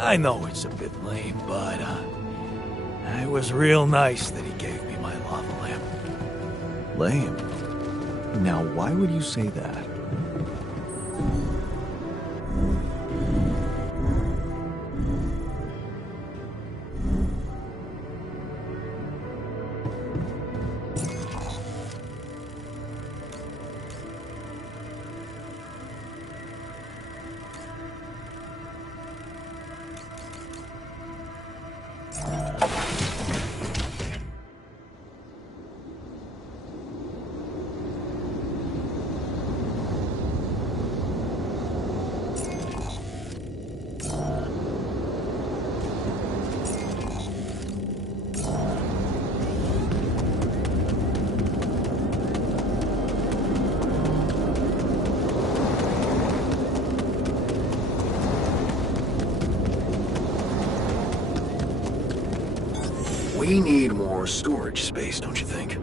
I know it's a bit lame, but, it was real nice that he gave me my lava lamp. Lame. Now, why would you say that? We need more storage space, don't you think?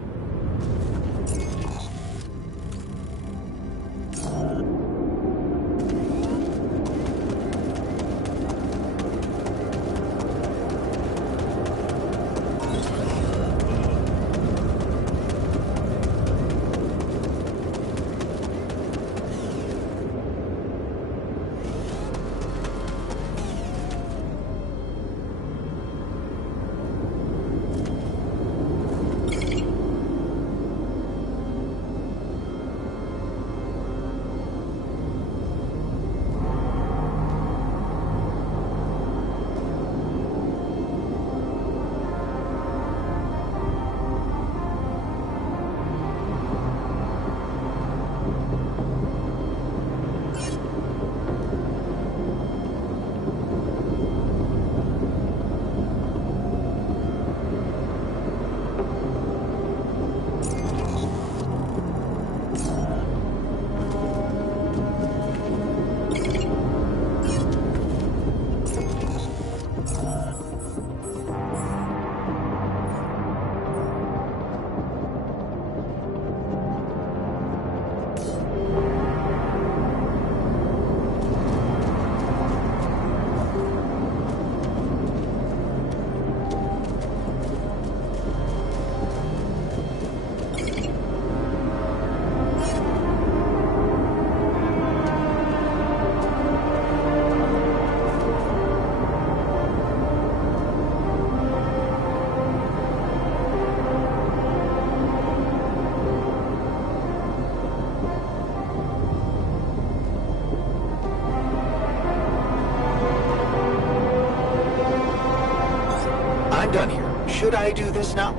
I'm done here. Should I do this now?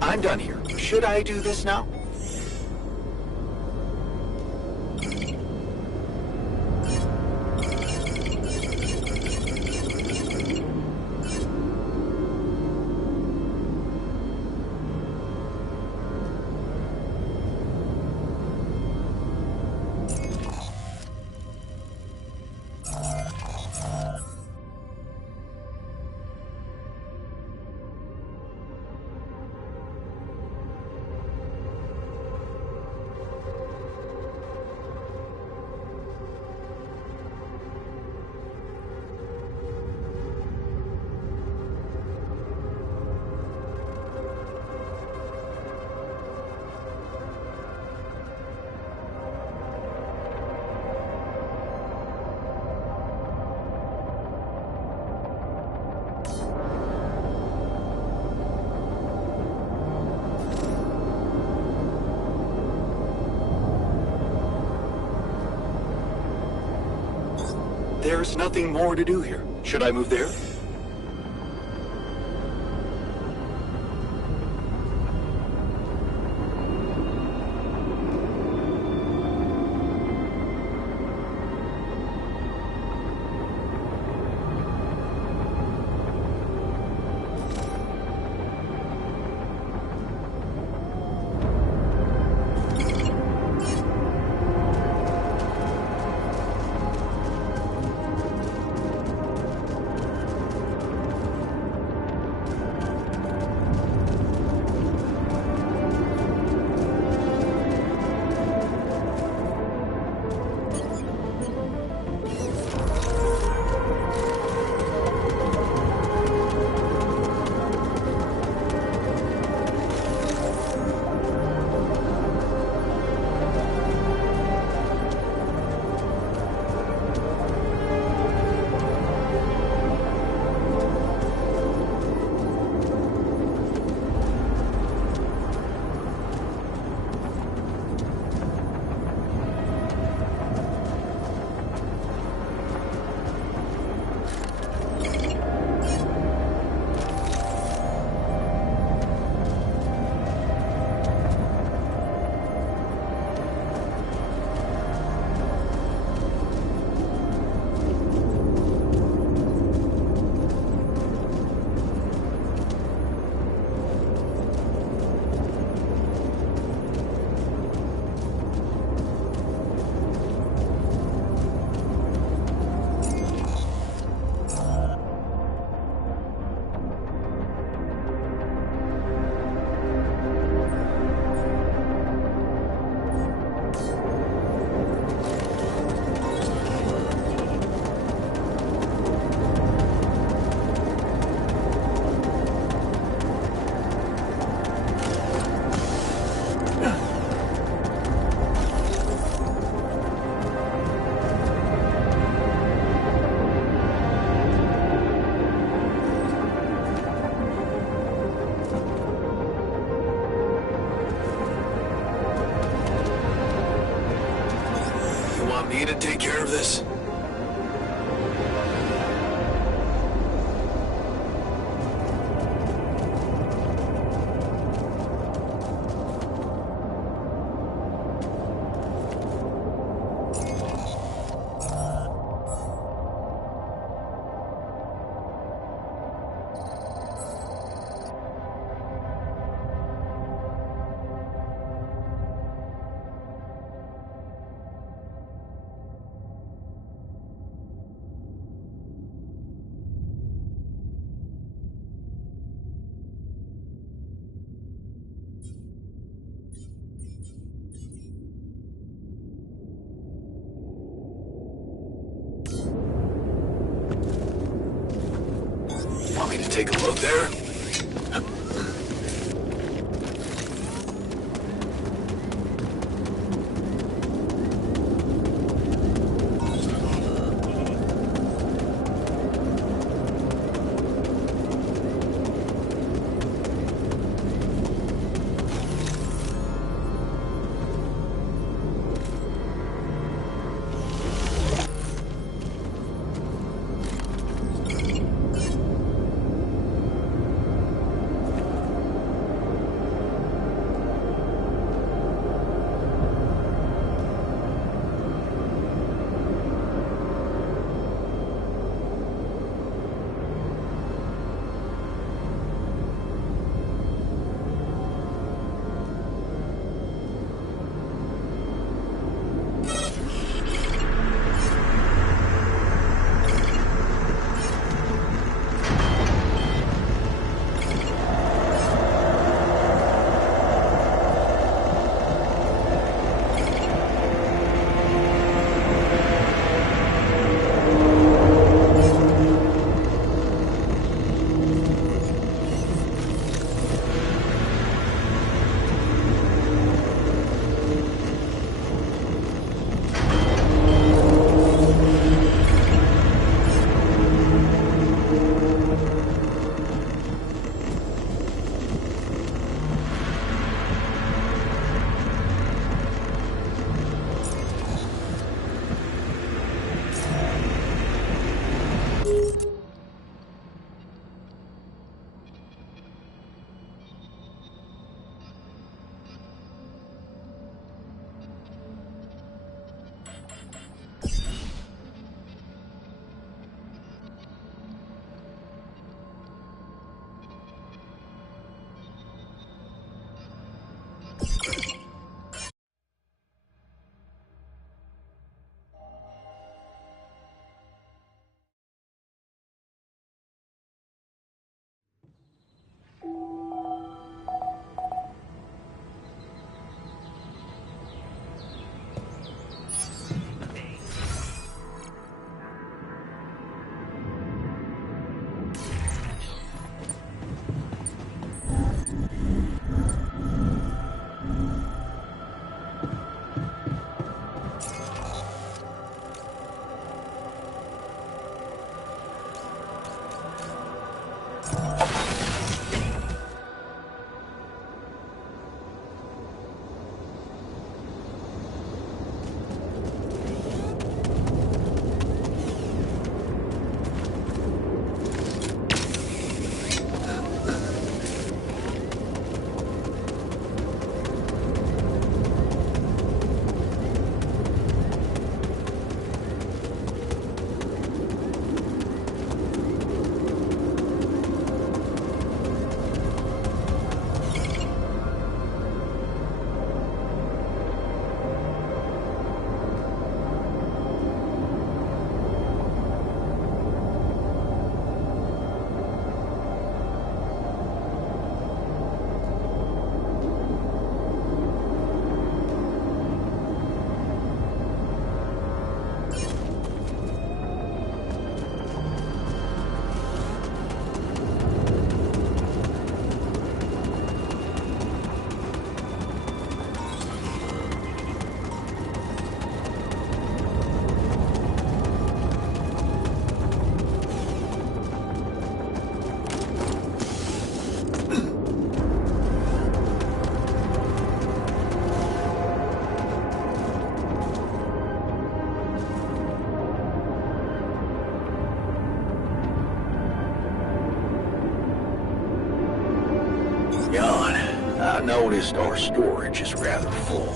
I'm done here. Should I do this now? There's nothing more to do here. Should I move there? Me to take care of this? Want me to take a look there? noticed our storage is rather full.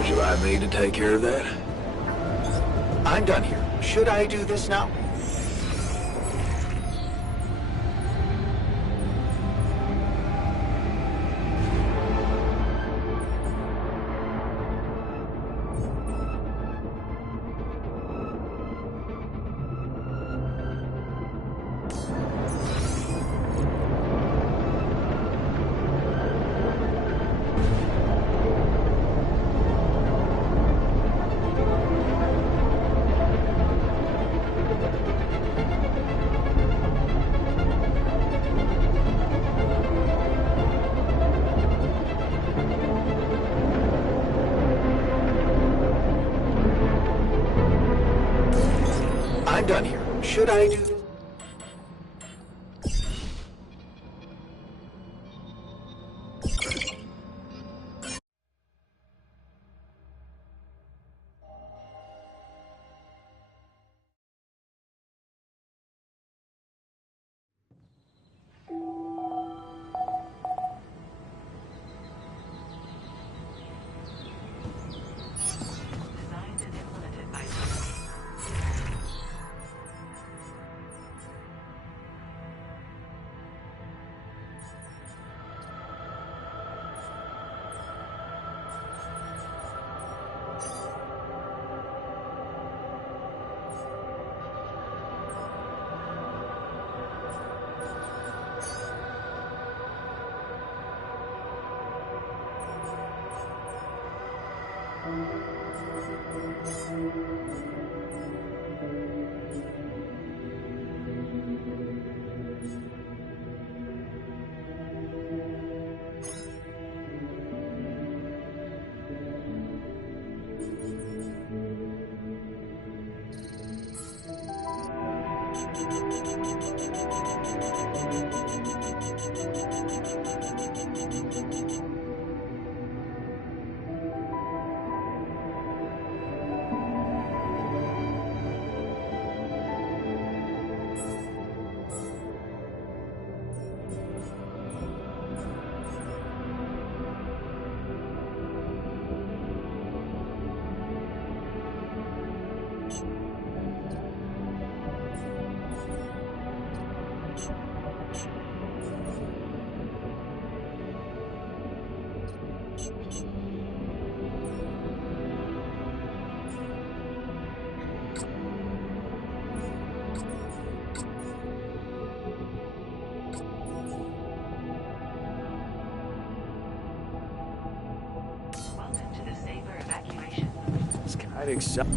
Would you like me to take care of that? I'm done here. Should I do this now? I'm done here. Should I do this? Designed and implemented by I'd accept.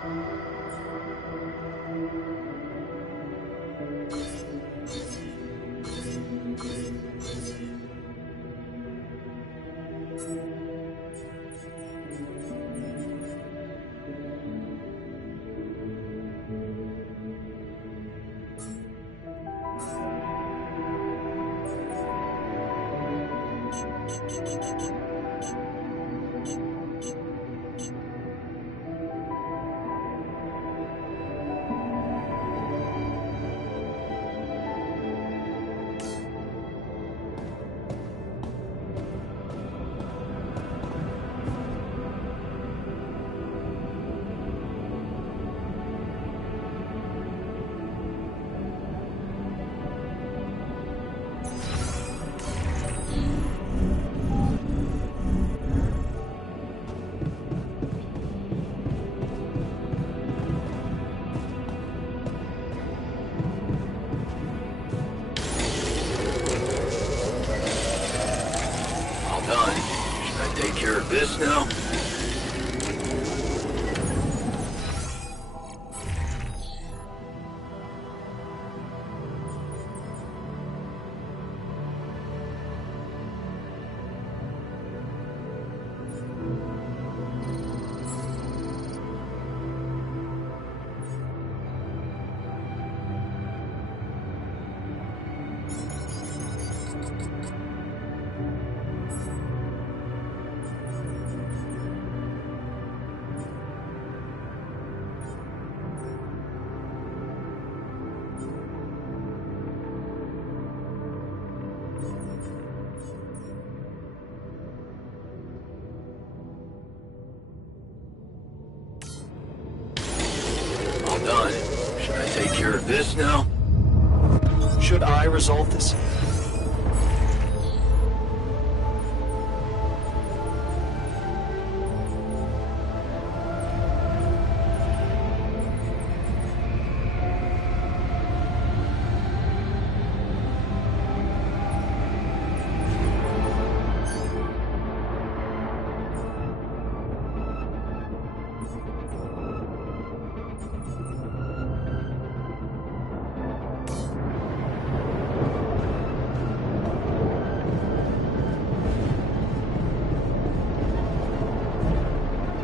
All done. Should I take care of this now? All done. Should I take care of this now? Should I resolve this?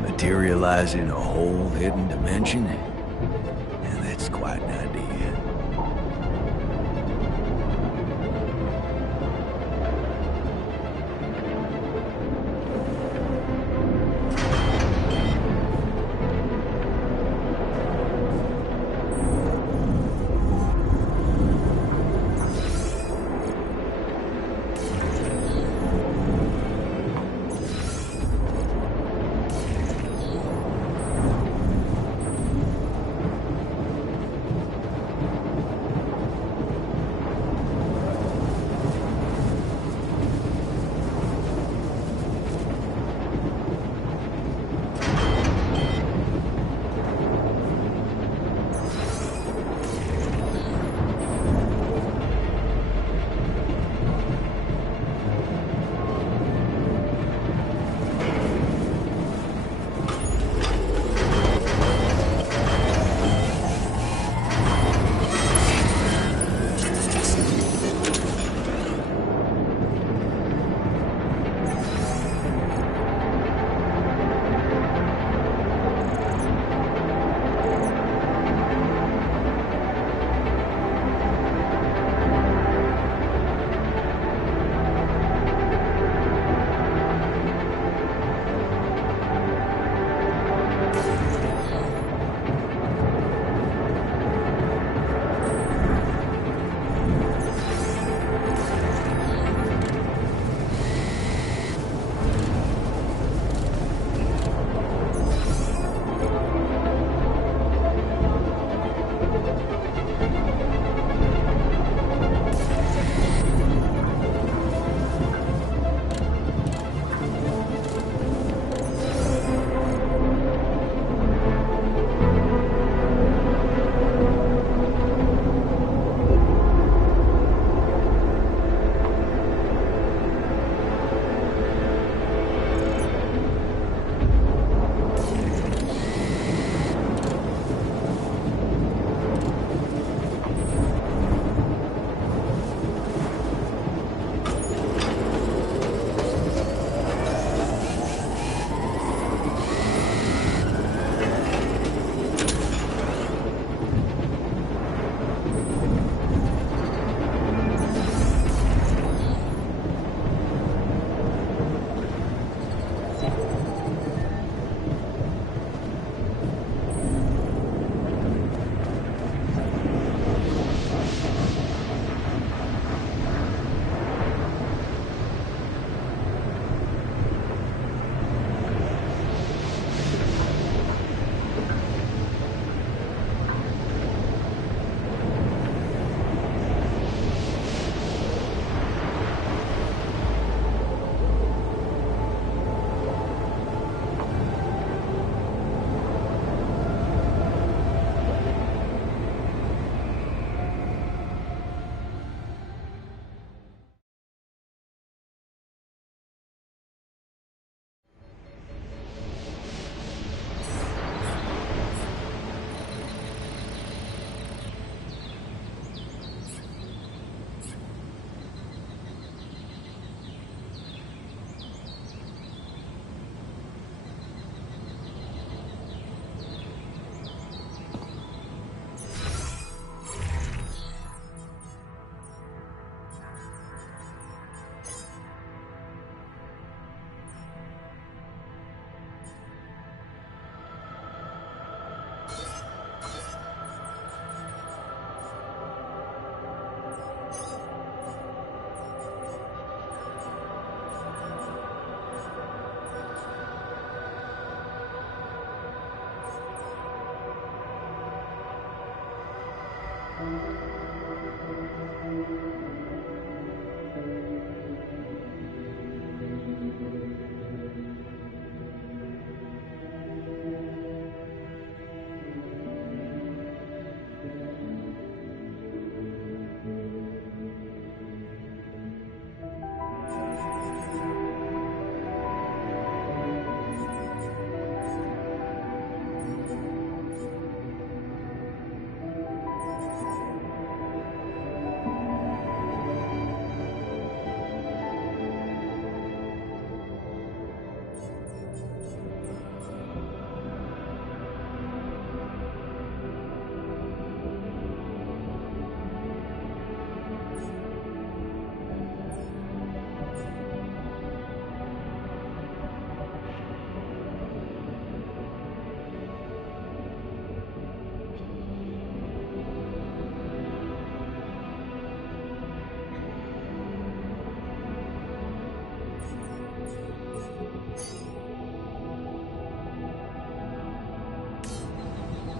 Materializing a whole hidden dimension? And that's quite an idea.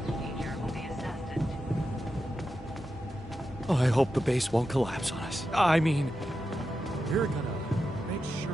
Procedure will be assessed. Oh, I hope the base won't collapse on us. I mean, you're gonna make sure.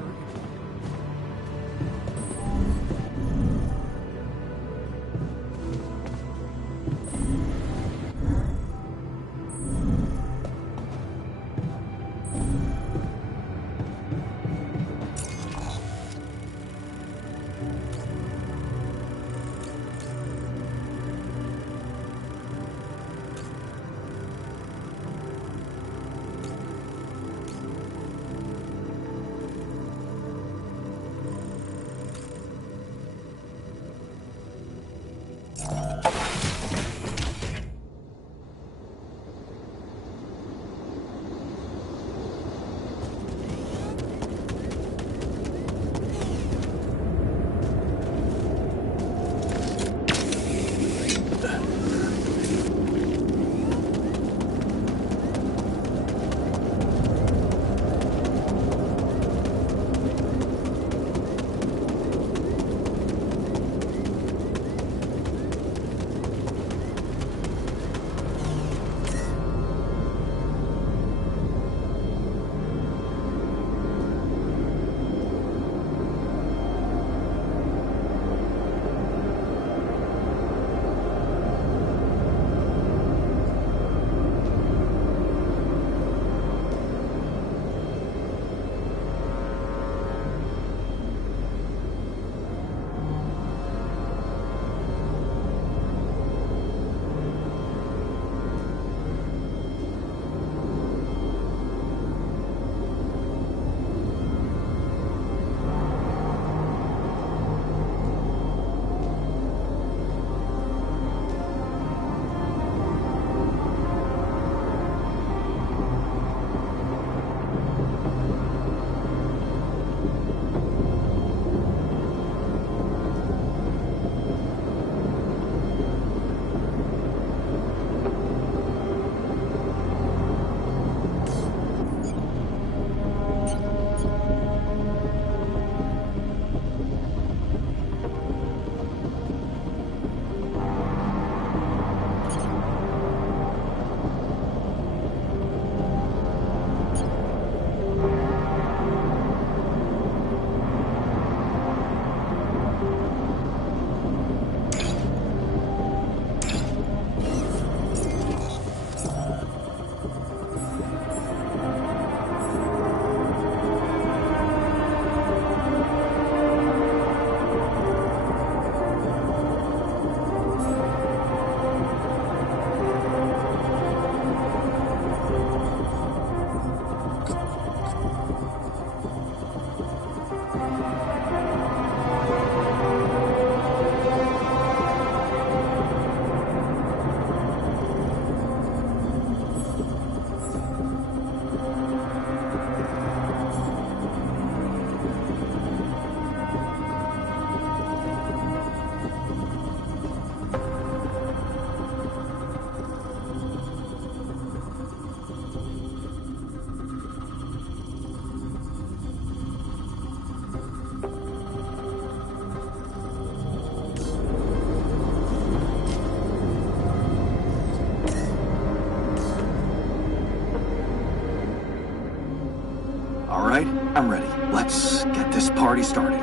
I'm ready. Let's get this party started.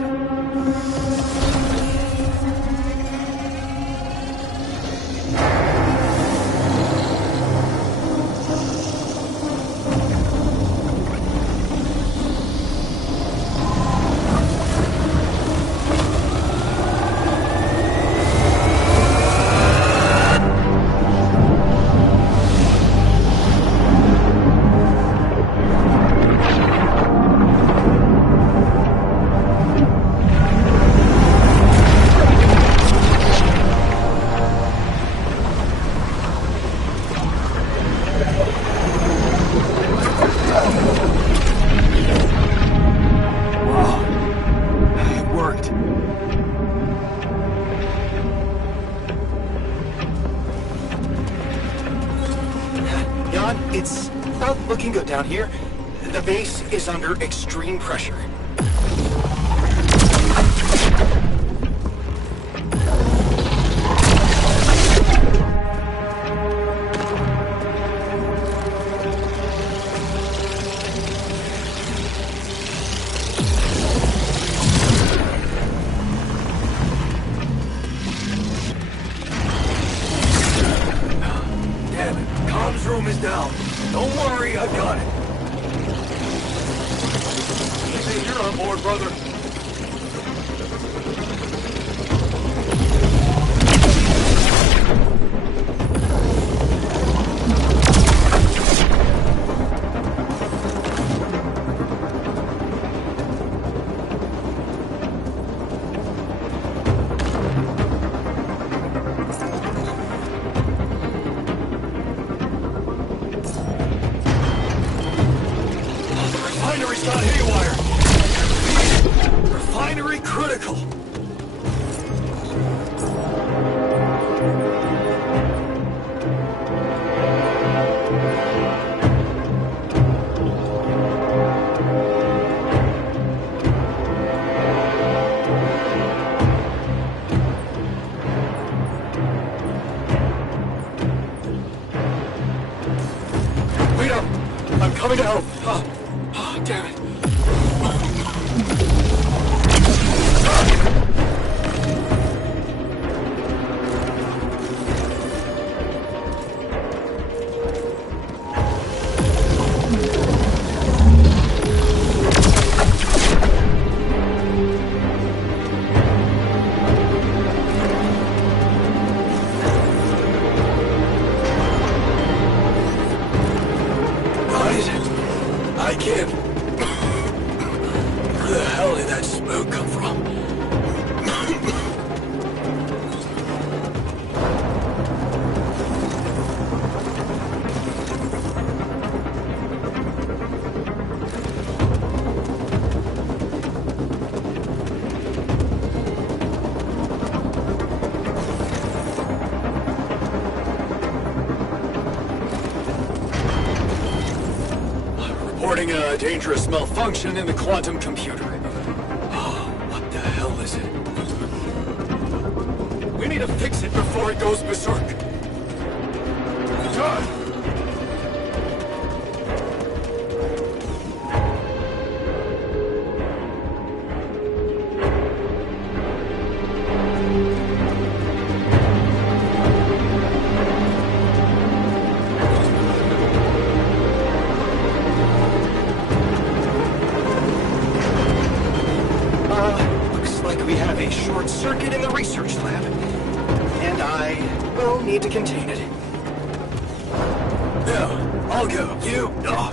It's not looking good down here. The base is under extreme pressure. Damn it, comms room is down. Don't worry, I've got it. Hey, you're on board, brother. Refinery's gone haywire. Refinery critical. Wait up! I'm coming to help. Oh, damn it. I can't. Where the hell did that smoke come from? Reporting a dangerous malfunction in the quantum computer. Oh, what the hell is it? We need to fix it before it goes berserk. Done! Looks like we have a short circuit in the research lab. And I will need to contain it. Yeah, I'll go. You... Oh.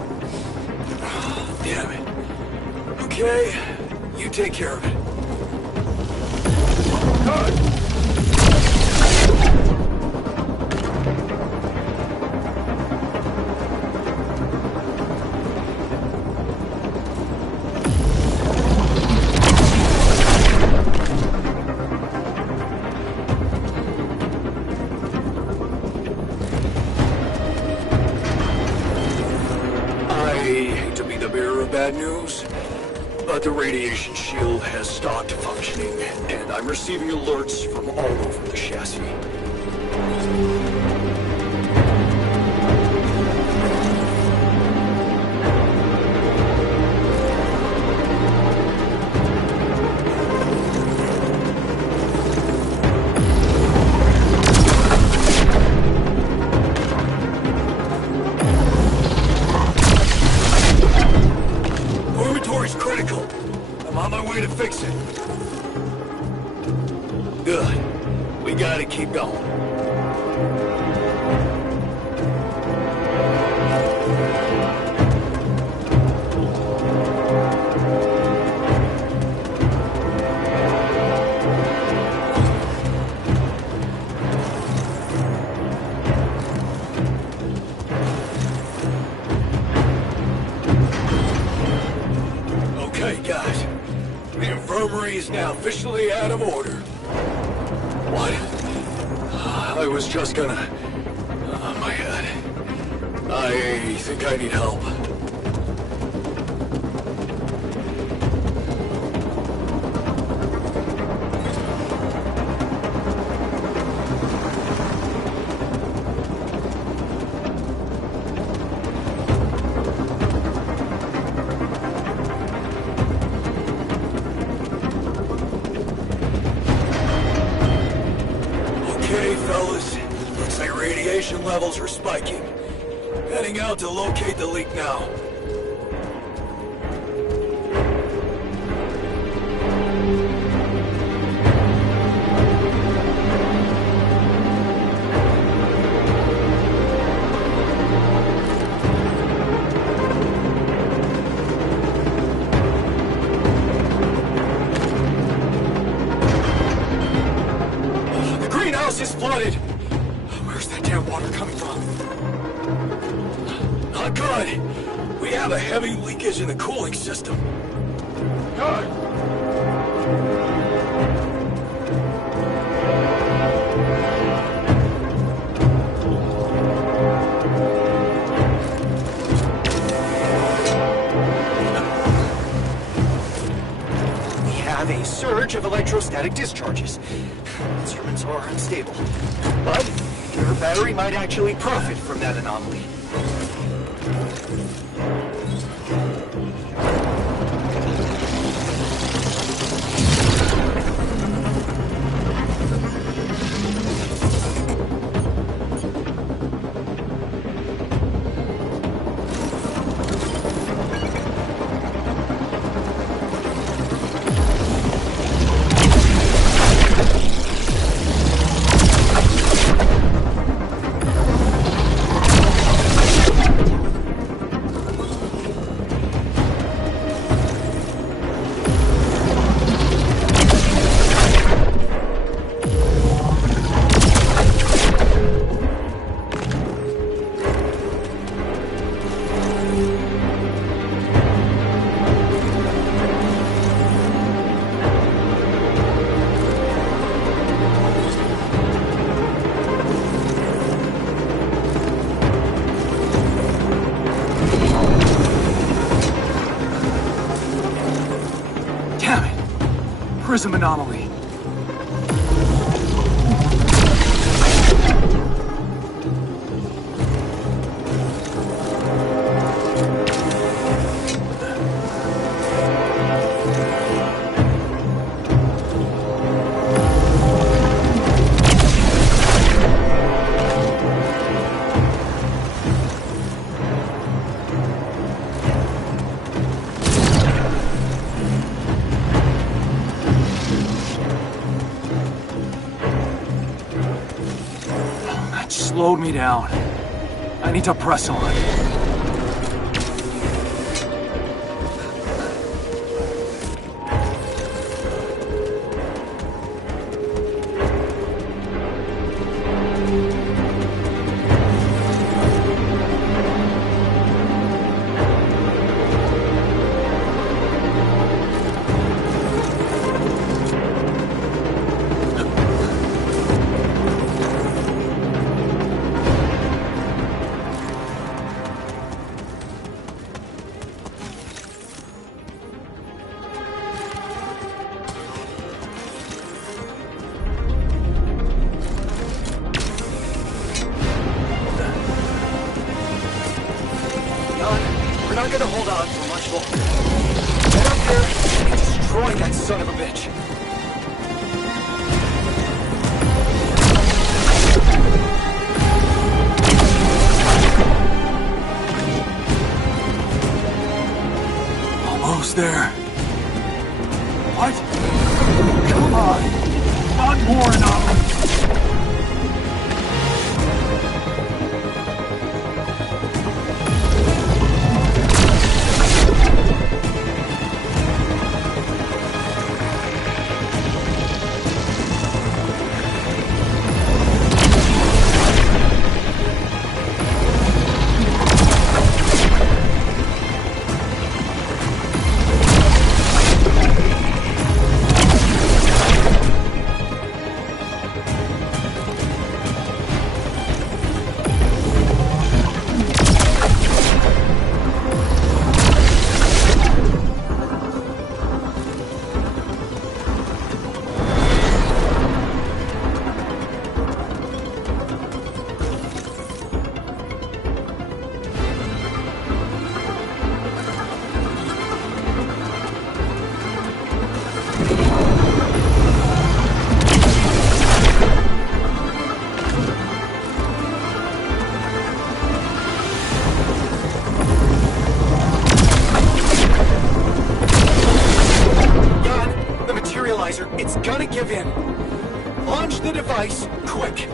Damn it. Okay, you take care of it. Good. I hate to be the bearer of bad news, but the radiation shield has stopped functioning, and I'm receiving alerts from all over the chassis. we gotta keep going. Okay, guys. The infirmary is now officially out of order. What? I was just gonna... my head. I think I need help. Okay, fellas. Looks like radiation levels are spiking. Heading out to locate the leak now. The greenhouse is flooded! Where's that damn water coming from? Not good. We have a heavy leakage in the cooling system. Good. We have a surge of electrostatic discharges. Instruments are unstable. But your battery might actually profit from that anomaly. Damn it! Prism anomaly. That slowed me down. I need to press on. We're not gonna hold on for much longer. Get up there and destroy that son of a bitch. Almost there. What? Come on. Not more enough. device, quick!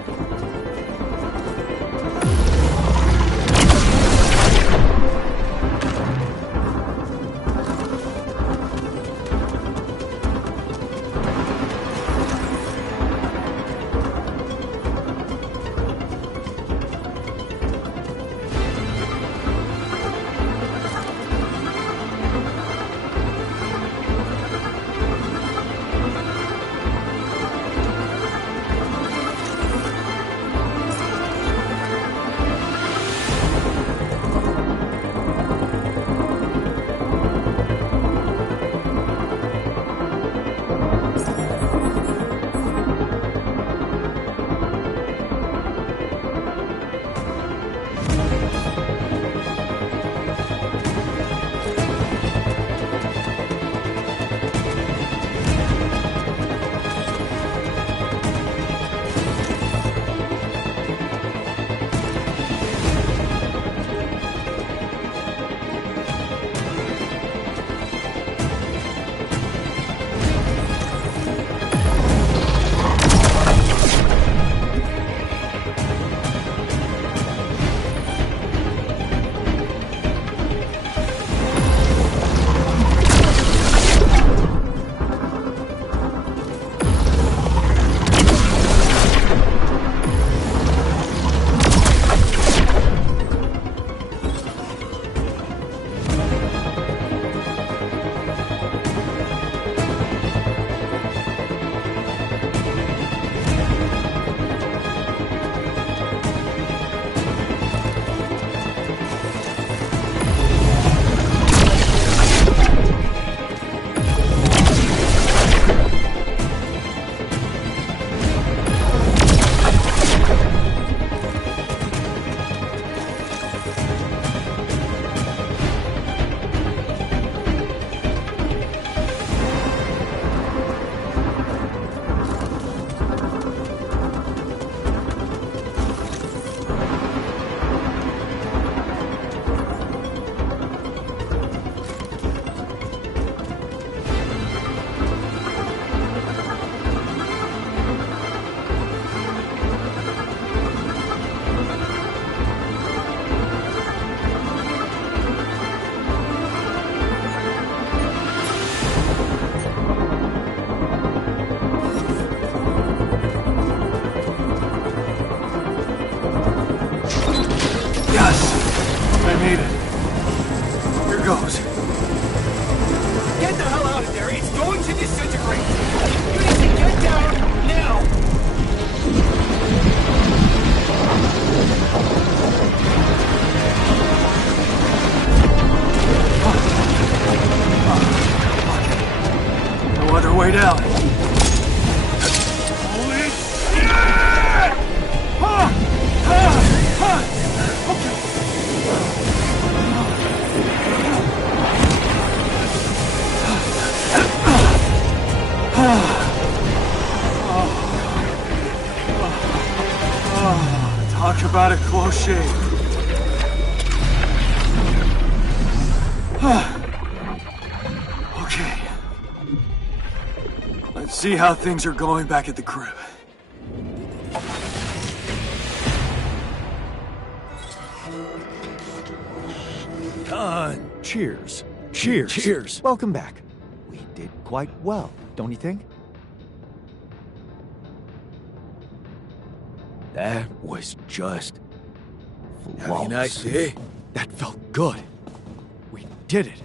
Get the hell out of there! It's going to disintegrate! You need to get down now! No other way down. Holy shit! Talk about a close shave. Okay. Let's see how things are going back at the crib. Done. Cheers. Cheers. Cheers. Welcome back. We did quite well, don't you think? That was just Flawless. Have a nice day. That felt good. We did it.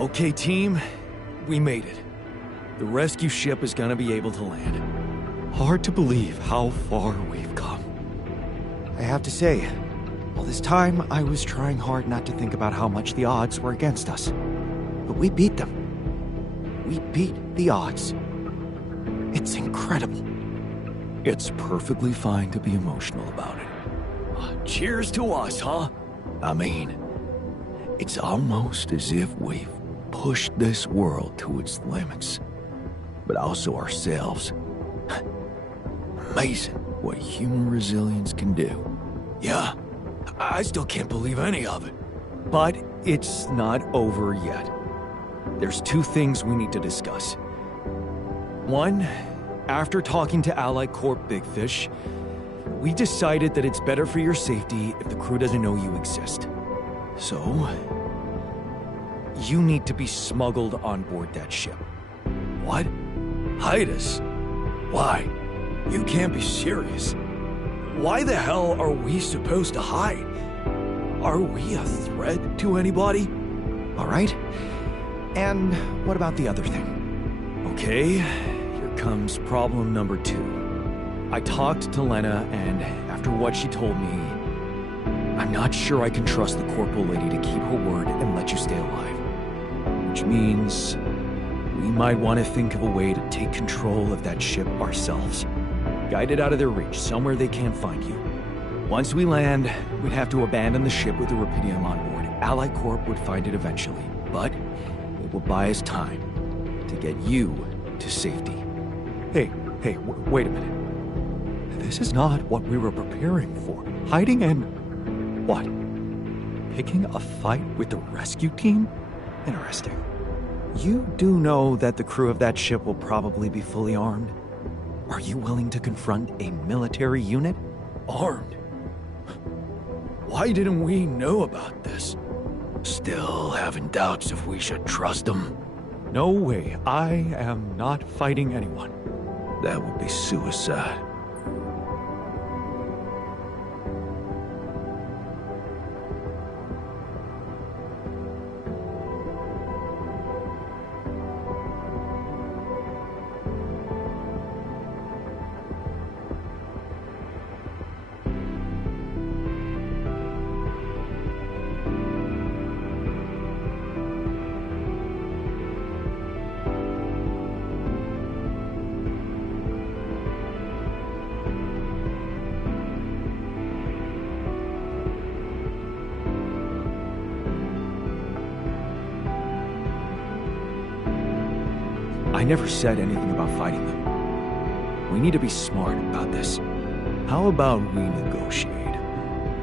Okay, team, we made it. The rescue ship is gonna be able to land. Hard to believe how far we've come. I have to say, all this time I was trying hard not to think about how much the odds were against us. But we beat them. We beat the odds. It's incredible. It's perfectly fine to be emotional about it. Cheers to us, huh? I mean, it's almost as if we've pushed this world to its limits, but also ourselves. Amazing what human resilience can do. Yeah, I still can't believe any of it. But it's not over yet. There's two things we need to discuss. One, after talking to Allied Corp Big Fish, we decided that it's better for your safety if the crew doesn't know you exist. So, you need to be smuggled on board that ship. What? Hide us? Why? You can't be serious. Why the hell are we supposed to hide? Are we a threat to anybody? All right? And what about the other thing? Okay, here comes problem number 2. I talked to Lena, and after what she told me, I'm not sure I can trust the corporal lady to keep her word and let you stay alive. Which means we might want to think of a way to take control of that ship ourselves. Guide it out of their reach, somewhere they can't find you. Once we land, we'd have to abandon the ship with the Rapidium on board. Allied Corp would find it eventually, but it will buy us time to get you to safety. Hey, wait a minute. This is not what we were preparing for. Hiding and... what? Picking a fight with the rescue team? Interesting. You do know that the crew of that ship will probably be fully armed? Are you willing to confront a military unit? Armed? Why didn't we know about this? Still having doubts if we should trust them? No way. I am not fighting anyone. That would be suicide. I never said anything about fighting them. We need to be smart about this. How about we negotiate?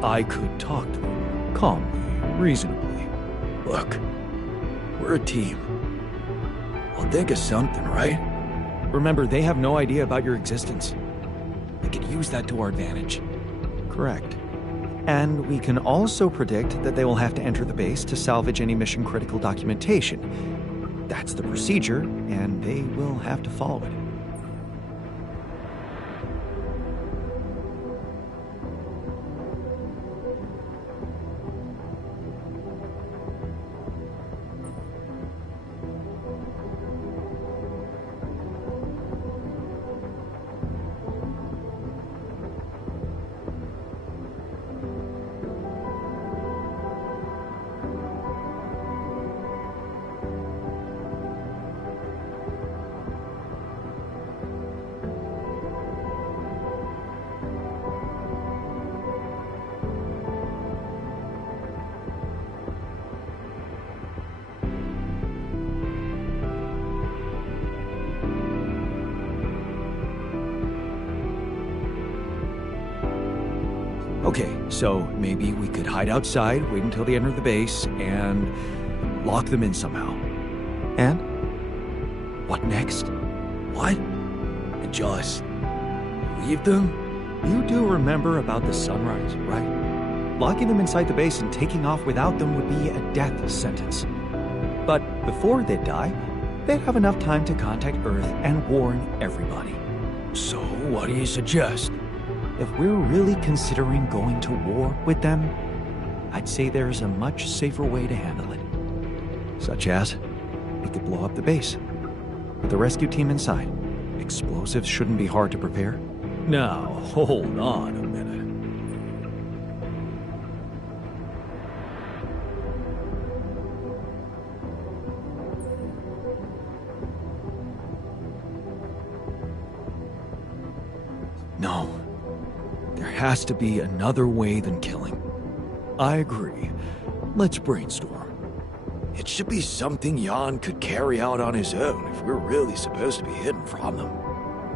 I could talk to them, calmly, reasonably. Look, we're a team. We'll think of something, right? Remember, they have no idea about your existence. We could use that to our advantage. Correct. And we can also predict that they will have to enter the base to salvage any mission-critical documentation. That's the procedure, and they will have to follow it. Okay, so maybe we could hide outside, wait until they enter the base, and lock them in somehow. And? What next? What? And just leave them? You do remember about the sunrise, right? Locking them inside the base and taking off without them would be a death sentence. But before they die, they'd have enough time to contact Earth and warn everybody. So what do you suggest? If we're really considering going to war with them, I'd say there's a much safer way to handle it. Such as, we could blow up the base. With the rescue team inside, explosives shouldn't be hard to prepare. Now, hold on a minute. No. There has to be another way than killing. I agree. Let's brainstorm. It should be something Jan could carry out on his own if we're really supposed to be hidden from them.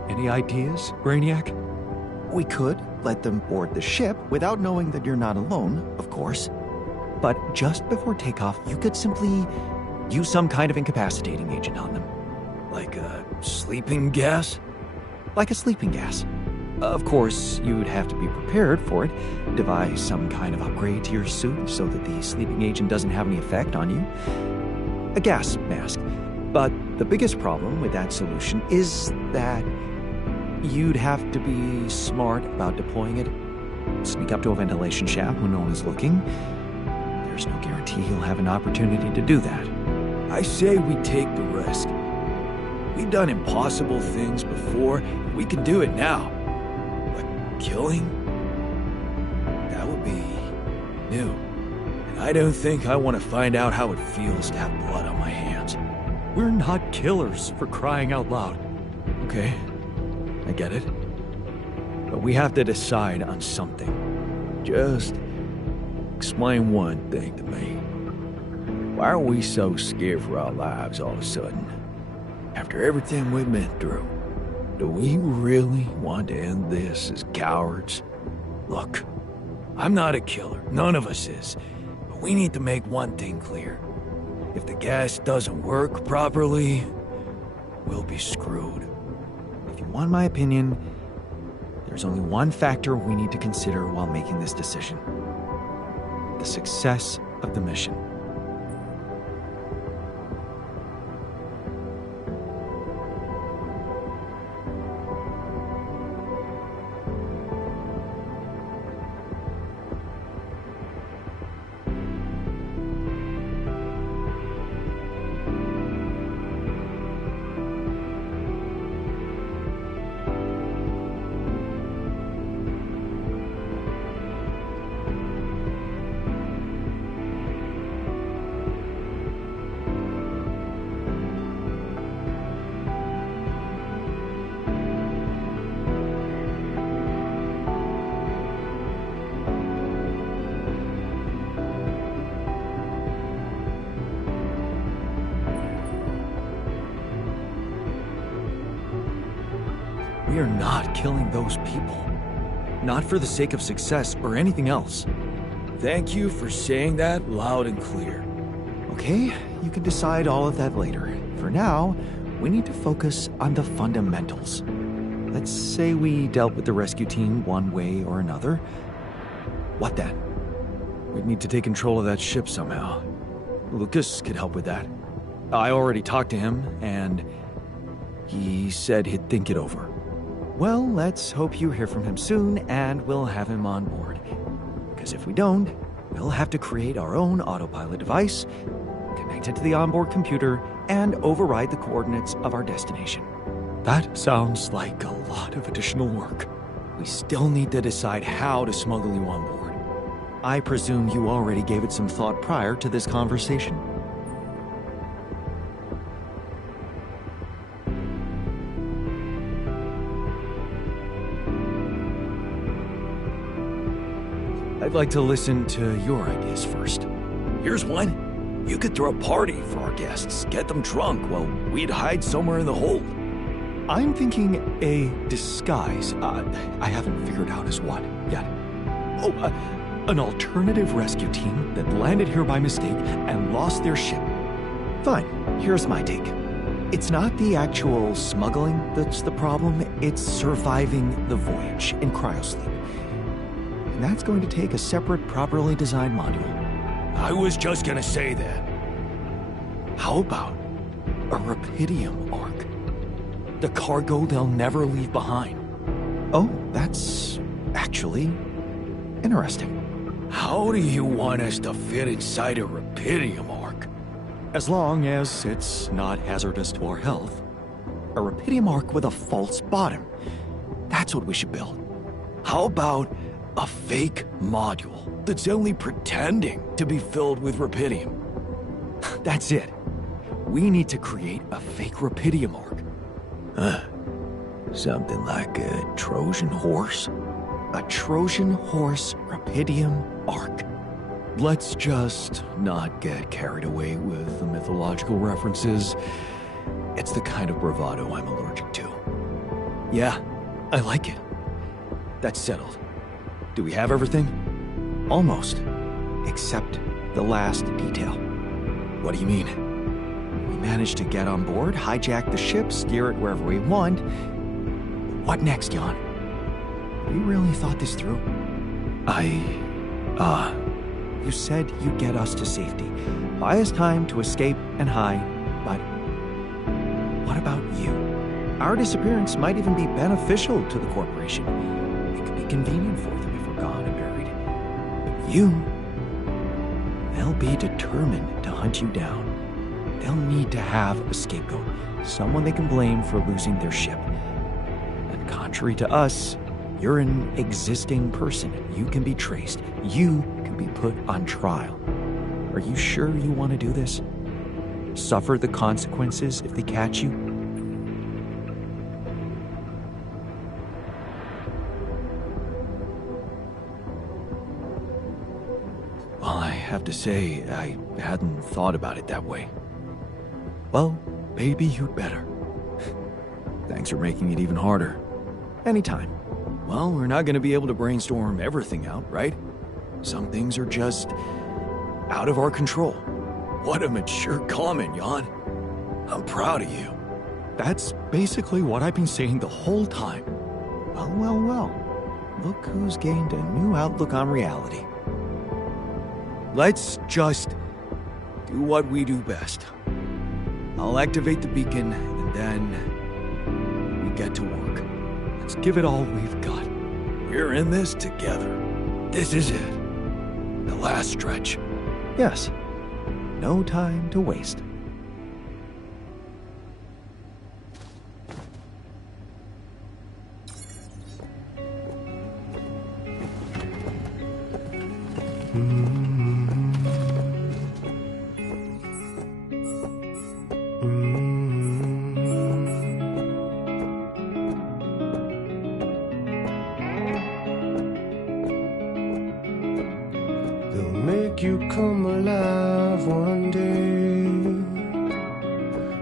Any ideas, Brainiac? We could let them board the ship without knowing that you're not alone, of course. But just before takeoff, you could simply use some kind of incapacitating agent on them. Like a sleeping gas? Like a sleeping gas. Of course, you'd have to be prepared for it. Devise some kind of upgrade to your suit so that the sleeping agent doesn't have any effect on you. A gas mask. But the biggest problem with that solution is that you'd have to be smart about deploying it. Sneak up to a ventilation shaft when no one is looking. There's no guarantee you'll have an opportunity to do that. I say we take the risk. We've done impossible things before. We can do it now. Killing? That would be new. And I don't think I want to find out how it feels to have blood on my hands. We're not killers, for crying out loud. Okay, I get it. But we have to decide on something. Just explain one thing to me. Why are we so scared for our lives all of a sudden? After everything we've been through. Do we really want to end this as cowards? Look, I'm not a killer. None of us is. But we need to make one thing clear. If the gas doesn't work properly, we'll be screwed. If you want my opinion, there's only one factor we need to consider while making this decision. The success of the mission. We are not killing those people. Not for the sake of success or anything else. Thank you for saying that loud and clear. Okay, you can decide all of that later. For now, we need to focus on the fundamentals. Let's say we dealt with the rescue team one way or another. What then? We'd need to take control of that ship somehow. Lucas could help with that. I already talked to him, and he said he'd think it over. Well, let's hope you hear from him soon, and we'll have him on board. Because if we don't, we'll have to create our own autopilot device, connect it to the onboard computer, and override the coordinates of our destination. That sounds like a lot of additional work. We still need to decide how to smuggle you on board. I presume you already gave it some thought prior to this conversation. I'd like to listen to your ideas first. Here's one. You could throw a party for our guests, get them drunk while we'd hide somewhere in the hold. I'm thinking a disguise. I haven't figured out as what yet. Oh, an alternative rescue team that landed here by mistake and lost their ship. Fine, here's my take. It's not the actual smuggling that's the problem, it's surviving the voyage in cryosleep. And that's going to take a separate, properly designed module. I was just gonna say that. How about a Rapidium arc? The cargo they'll never leave behind. Oh, that's actually interesting. How do you want us to fit inside a Rapidium arc? As long as it's not hazardous to our health. A Rapidium arc with a false bottom. That's what we should build. How about a fake module that's only pretending to be filled with Rapidium? That's it. We need to create a fake Rapidium arc. Something like a Trojan horse? A Trojan horse Rapidium arc. Let's just not get carried away with the mythological references. It's the kind of bravado I'm allergic to. Yeah, I like it. That's settled. Do we have everything? Almost. Except the last detail. What do you mean? We managed to get on board, hijack the ship, steer it wherever we want. What next, Jan? We really thought this through. You said you'd get us to safety, buy us time to escape and hide, but what about you? Our disappearance might even be beneficial to the corporation. It could be convenient for them if we're gone and buried. But you, they'll be determined to hunt you down. They'll need to have a scapegoat, someone they can blame for losing their ship. And contrary to us, you're an existing person. You can be traced. You can be put on trial. Are you sure you want to do this? Suffer the consequences if they catch you? Well, I have to say, I hadn't thought about it that way. Well, maybe you'd better. Thanks for making it even harder. Anytime. Well, we're not going to be able to brainstorm everything out, right? Some things are just out of our control. What a mature comment, Jan. I'm proud of you. That's basically what I've been saying the whole time. Well. Look who's gained a new outlook on reality. Let's just do what we do best. I'll activate the beacon, and then we get to work. Let's give it all we've got. We're in this together. This is it. The last stretch. Yes. No time to waste. You come alive one day.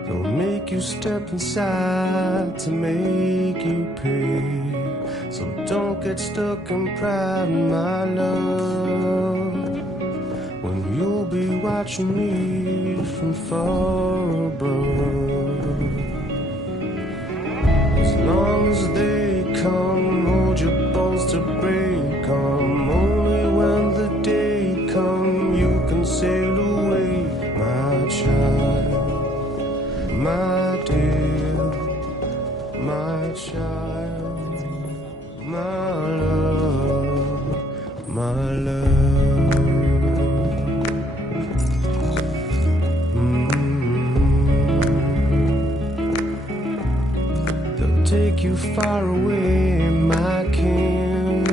They'll make you step inside to make you pay. So don't get stuck in pride, my love, when you'll be watching me from far above. As long as they come, hold your balls to break 'em. Only when the day come you can sail away, my child, my dear, my child, my love, my love. They'll take you far away, my king.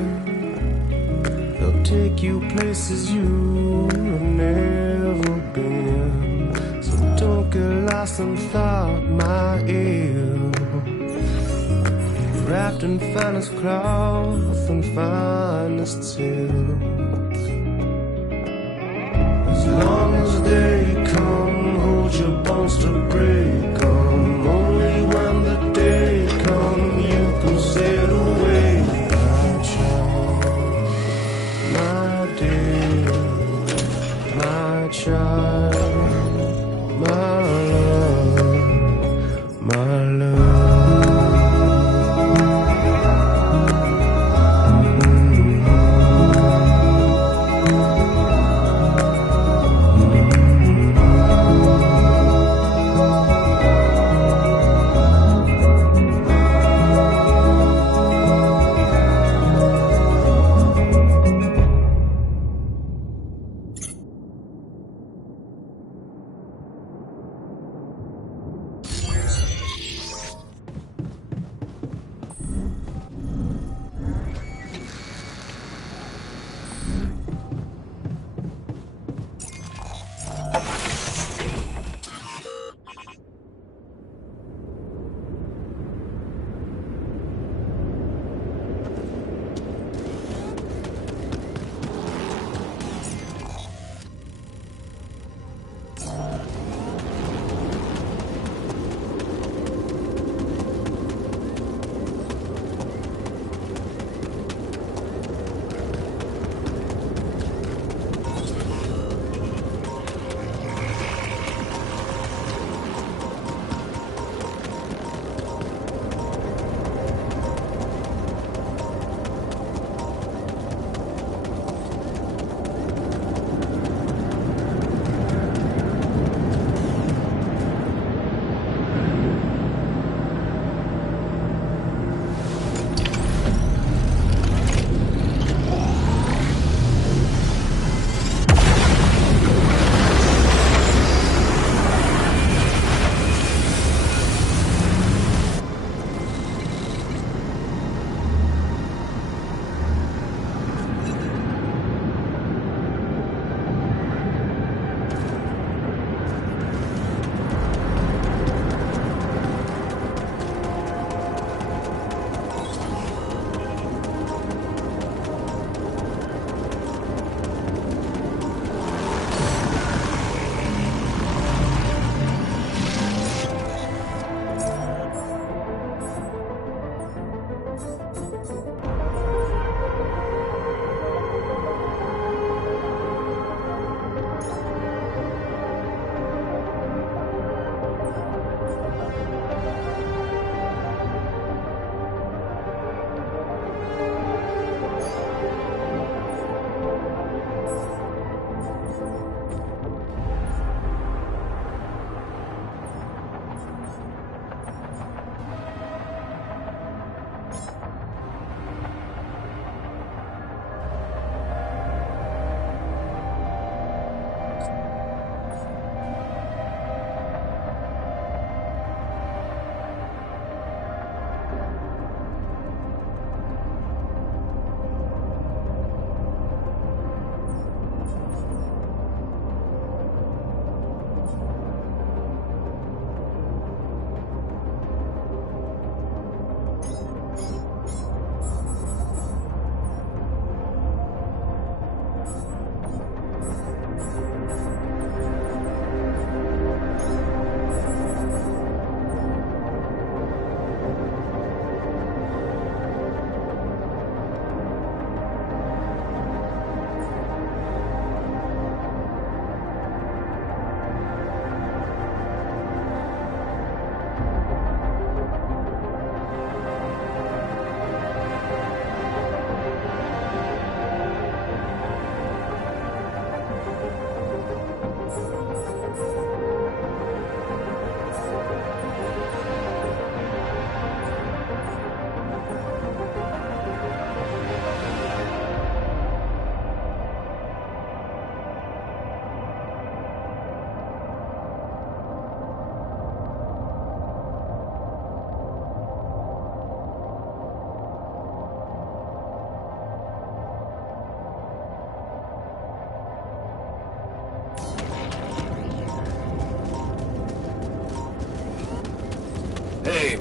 They'll take you places you have never been. So don't get lost in thought, my ear. Wrapped in finest cloth and finest silk. As long as they come, hold your bones to break 'em. Only when the day come you can sail away, my child, my dear, my child, my love, my love.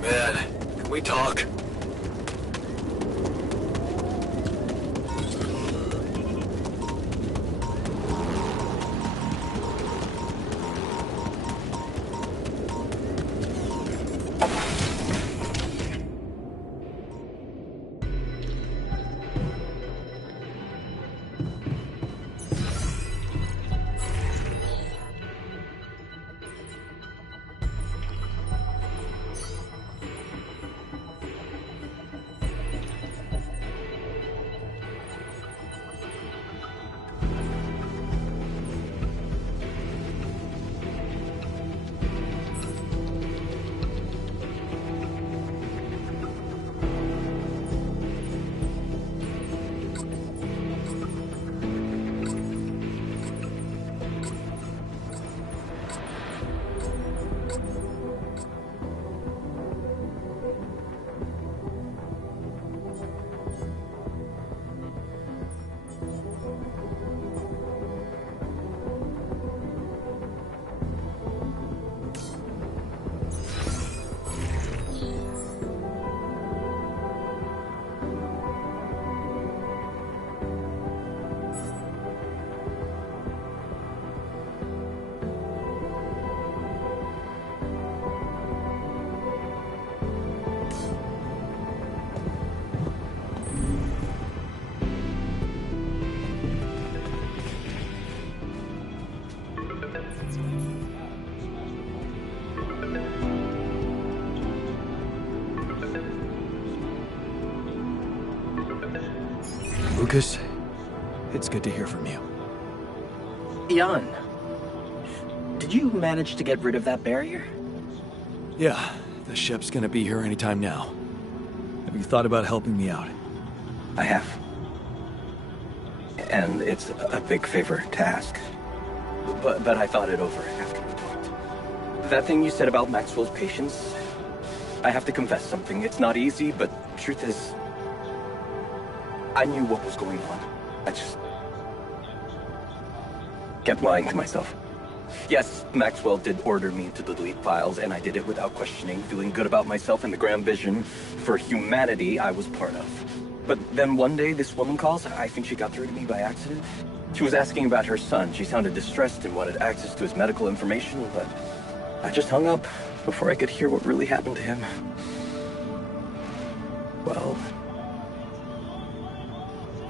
man. Can we talk? Lucas, it's good to hear from you. Jan, did you manage to get rid of that barrier? Yeah, the ship's gonna be here anytime now. Have you thought about helping me out? I have. And it's a big favor to ask. But I thought it over after we talked. That thing you said about Maxwell's patience, I have to confess something. It's not easy, but truth is, I knew what was going on. I just kept lying to myself. Yes, Maxwell did order me to delete files, and I did it without questioning, feeling good about myself and the grand vision for humanity I was part of. But then one day, this woman calls. I think she got through to me by accident. She was asking about her son. She sounded distressed and wanted access to his medical information, but I just hung up before I could hear what really happened to him. Well,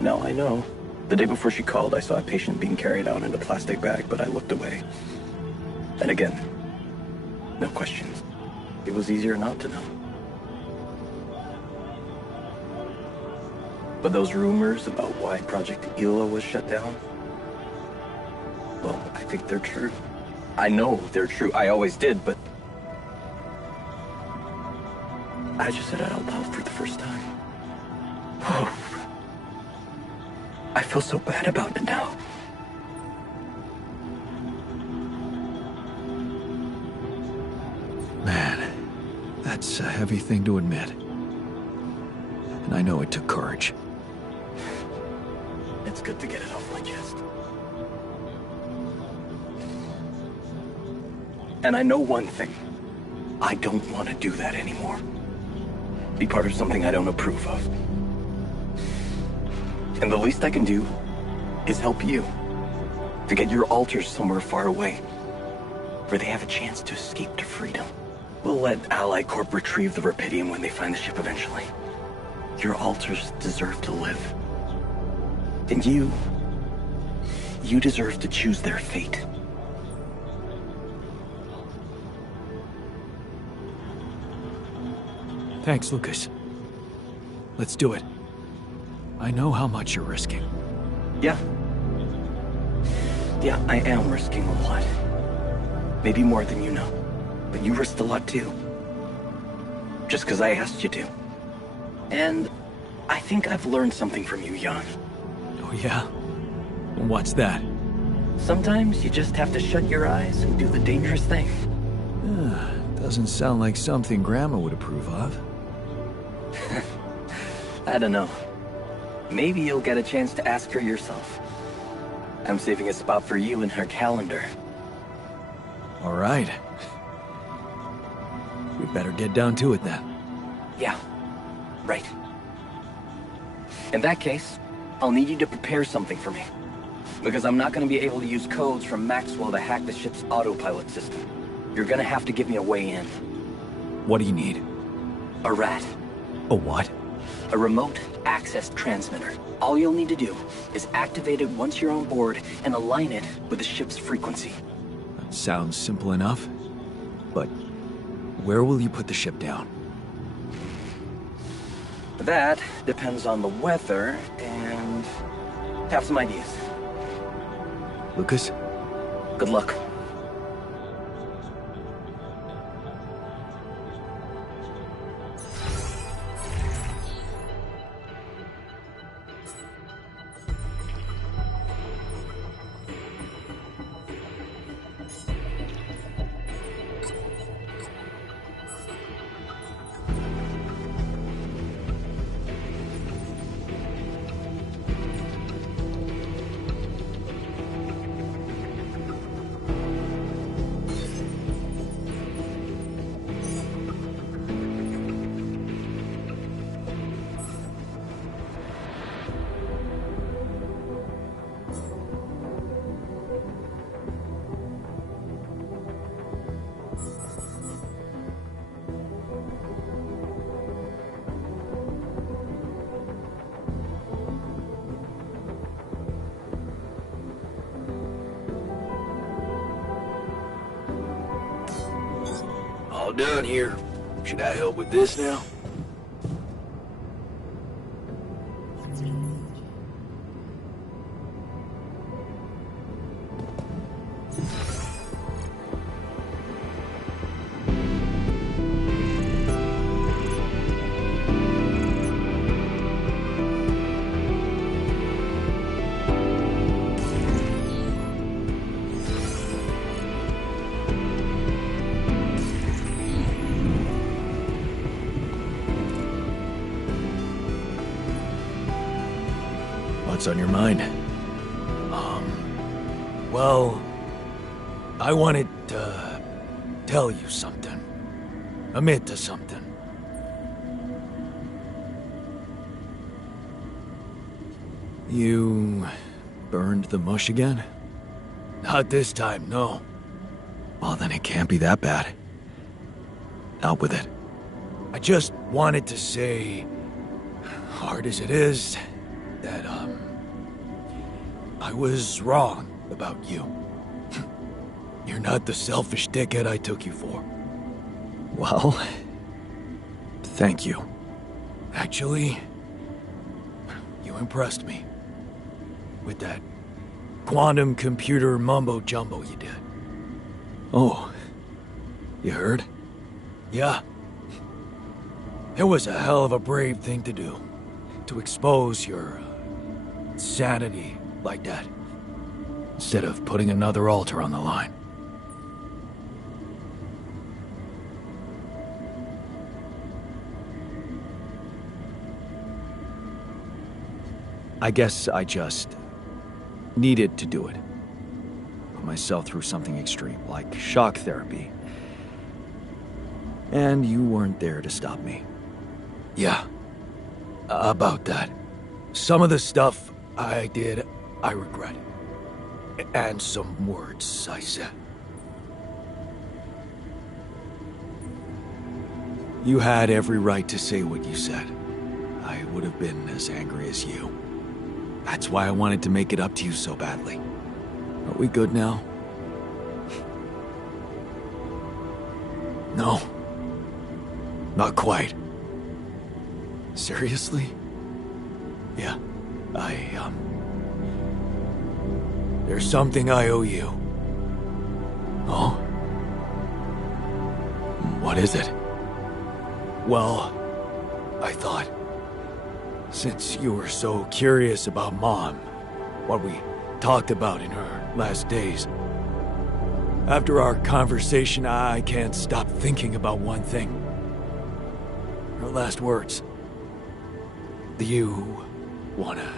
now I know. The day before she called, I saw a patient being carried out in a plastic bag, but I looked away. And again, no questions. It was easier not to know. But those rumors about why Project Ela was shut down, well, I think they're true. I know they're true. I always did, but I just said it out loud for the first time. Oh. I feel so bad about it now. Man, that's a heavy thing to admit. And I know it took courage. It's good to get it off my chest. And I know one thing. I don't want to do that anymore. Be part of something I don't approve of. And the least I can do is help you to get your alters somewhere far away, where they have a chance to escape to freedom. We'll let Ally Corp retrieve the Rapidium when they find the ship eventually. Your alters deserve to live. And you deserve to choose their fate. Thanks, Lucas. Let's do it. I know how much you're risking. Yeah. Yeah, I am risking a lot. Maybe more than you know. But you risked a lot too. Just because I asked you to. And I think I've learned something from you, Jan. Oh yeah? What's that? Sometimes you just have to shut your eyes and do the dangerous thing. Doesn't sound like something Grandma would approve of. I don't know. Maybe you'll get a chance to ask her yourself. I'm saving a spot for you in her calendar. All right. We've Better get down to it then. Yeah, right. In that case, I'll need you to prepare something for me. Because I'm not going to be able to use codes from Maxwell to hack the ship's autopilot system. You're going to have to give me a way in. What do you need? A rat. A what? A remote access transmitter. All you'll need to do is activate it once you're on board and align it with the ship's frequency. That sounds simple enough. But where will you put the ship down? That depends on the weather and... have some ideas. Lucas? Good luck. All done here. Should I help with this now? What's on your mind? Well, I wanted to tell you something. Admit to something. You burned the mush again? Not this time, no. Well, then it can't be that bad. Out with it. I just wanted to say, hard as it is, that, I was wrong about you. You're not the selfish dickhead I took you for. Well, thank you. Actually, you impressed me. With that quantum computer mumbo-jumbo you did. Oh, you heard? Yeah. It was a hell of a brave thing to do. To expose your sanity like that. Instead of putting another altar on the line. I guess I just needed to do it. Put myself through something extreme, like shock therapy. And you weren't there to stop me. Yeah. About that. Some of the stuff I did, I regret. And some words I said. You had every right to say what you said. I would have been as angry as you. That's why I wanted to make it up to you so badly. Are we good now? No. Not quite. Seriously? Yeah. There's something I owe you. Oh? What is it? Well, I thought, since you were so curious about Mom, what we talked about in her last days, after our conversation, I can't stop thinking about one thing. Her last words. Do you wanna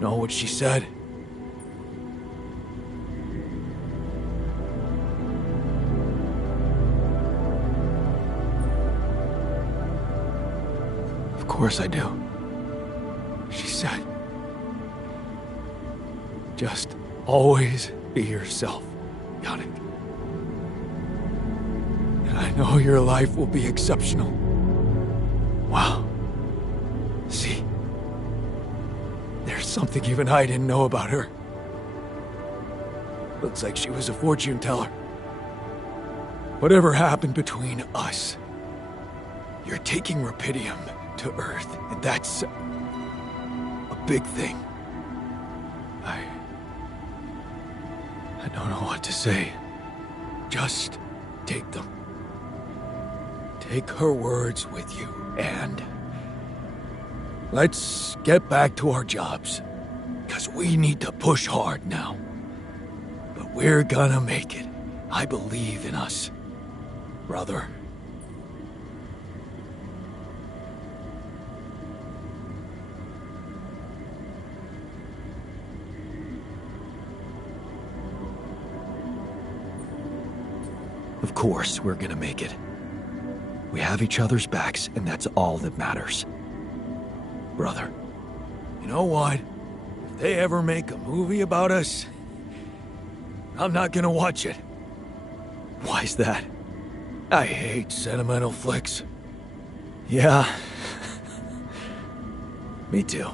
know what she said? course I do. She said, just always be yourself. Got it? And I know your life will be exceptional. Wow. See? There's something even I didn't know about her. Looks like she was a fortune teller. Whatever happened between us, you're taking Rapidium to Earth, and that's a big thing. I don't know what to say. Just take them. Take her words with you, and let's get back to our jobs. Because we need to push hard now. But we're gonna make it. I believe in us, brother. Of course, we're gonna make it. We have each other's backs, and that's all that matters. Brother. You know what? If they ever make a movie about us, I'm not gonna watch it. Why's that? I hate sentimental flicks. Yeah. Me too.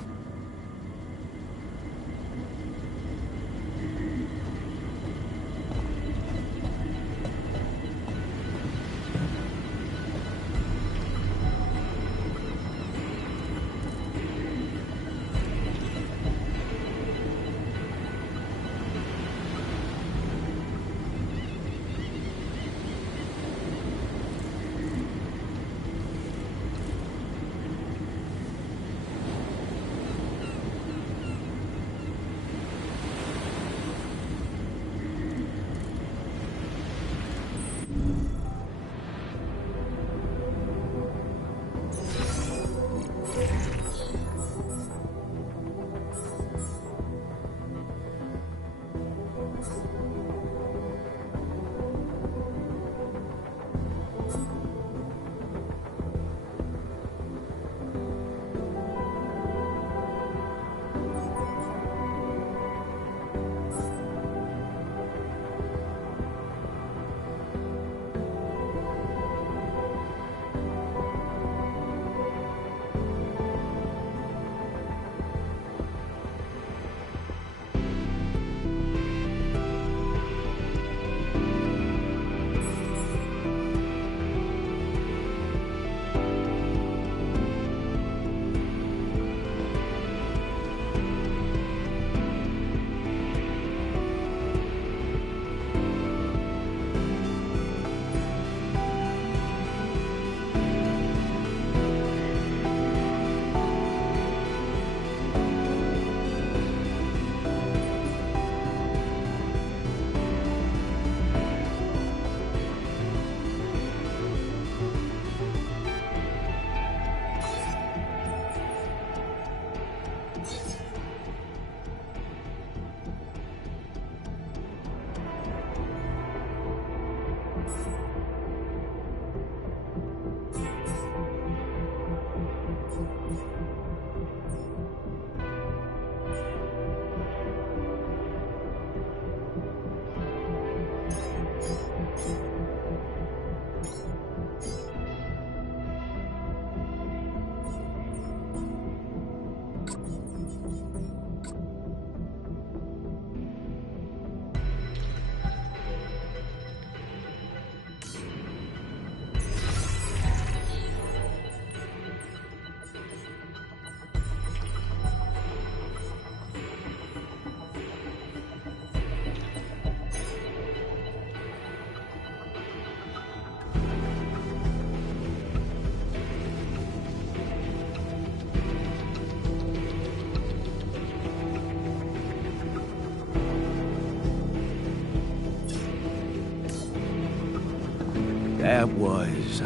That was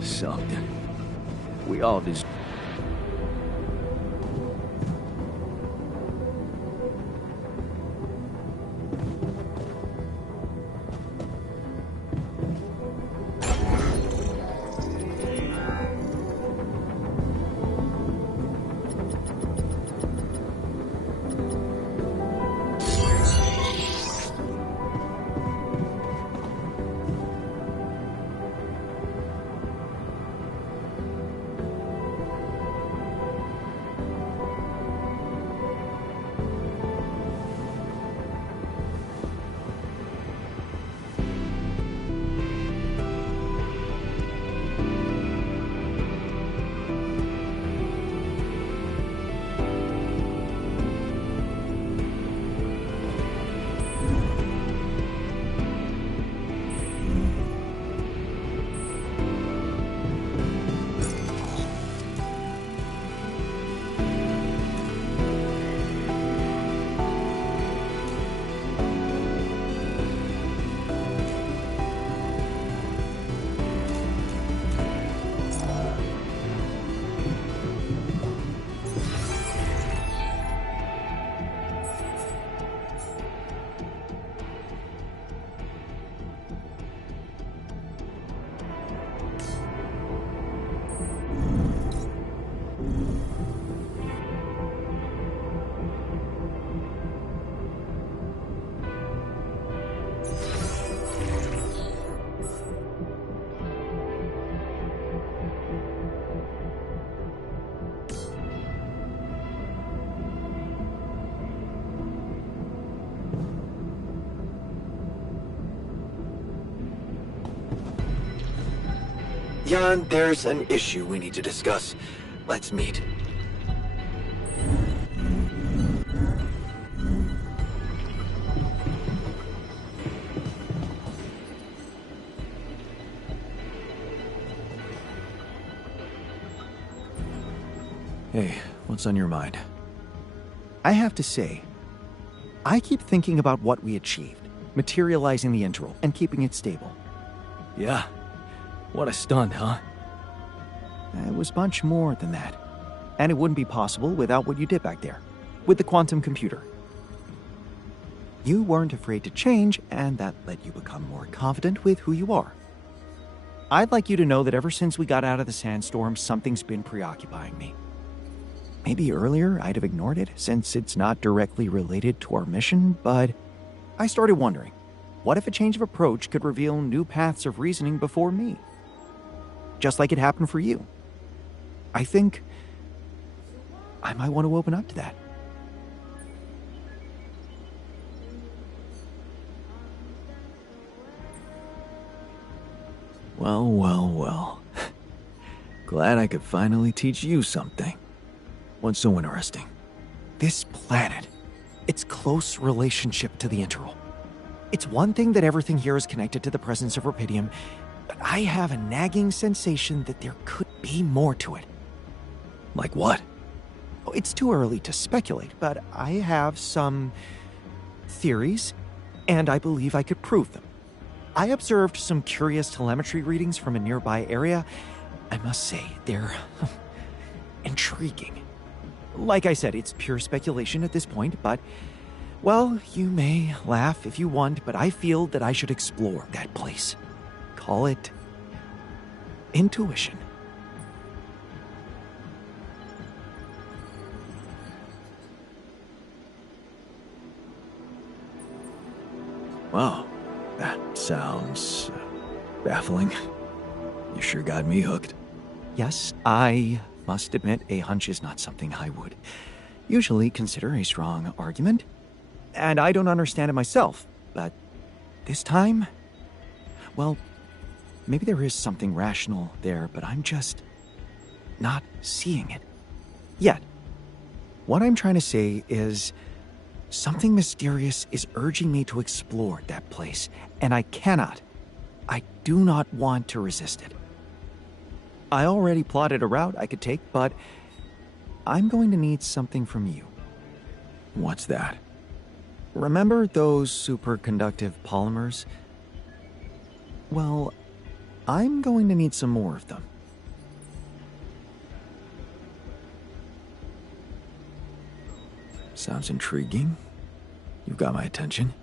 something. We all deserve. Jan, there's an issue we need to discuss. Let's meet. Hey, what's on your mind? I have to say, I keep thinking about what we achieved, materializing the interval and keeping it stable. Yeah. What a stunt, huh? It was much more than that. And it wouldn't be possible without what you did back there, with the quantum computer. You weren't afraid to change, and that let you become more confident with who you are. I'd like you to know that ever since we got out of the sandstorm, something's been preoccupying me. Maybe earlier I'd have ignored it, since it's not directly related to our mission, but I started wondering, what if a change of approach could reveal new paths of reasoning before me? Just like it happened for you. I think I might want to open up to that. Well, well, well. Glad I could finally teach you something. What's so interesting? This planet, its close relationship to the interval. It's one thing that everything here is connected to the presence of rubidium, but I have a nagging sensation that there could be more to it. Like what? Oh, it's too early to speculate, but I have some theories, and I believe I could prove them. I observed some curious telemetry readings from a nearby area. I must say, they're intriguing. Like I said, it's pure speculation at this point, but, well, you may laugh if you want, but I feel that I should explore that place. Call it intuition. Wow, that sounds baffling. You sure got me hooked. Yes, I must admit a hunch is not something I would usually consider a strong argument. And I don't understand it myself, but this time, well, maybe there is something rational there, but I'm just not seeing it yet. What I'm trying to say is something mysterious is urging me to explore that place, and I do not want to resist it. I already plotted a route I could take, but I'm going to need something from you. What's that? Remember those superconductive polymers? Well, I'm going to need some more of them. Sounds intriguing. You've got my attention.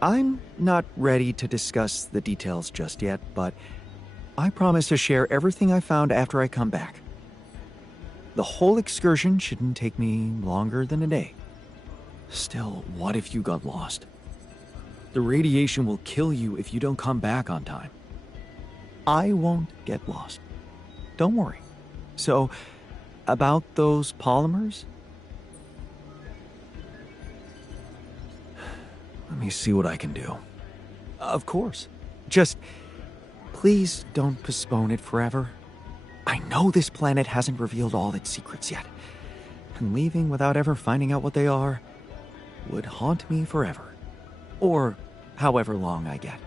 I'm not ready to discuss the details just yet, but I promise to share everything I found after I come back. The whole excursion shouldn't take me longer than a day. Still, what if you got lost? The radiation will kill you if you don't come back on time. I won't get lost. Don't worry. So, about those polymers? Let me see what I can do. Of course. Just, please don't postpone it forever. I know this planet hasn't revealed all its secrets yet, and leaving without ever finding out what they are would haunt me forever. Or however long I get.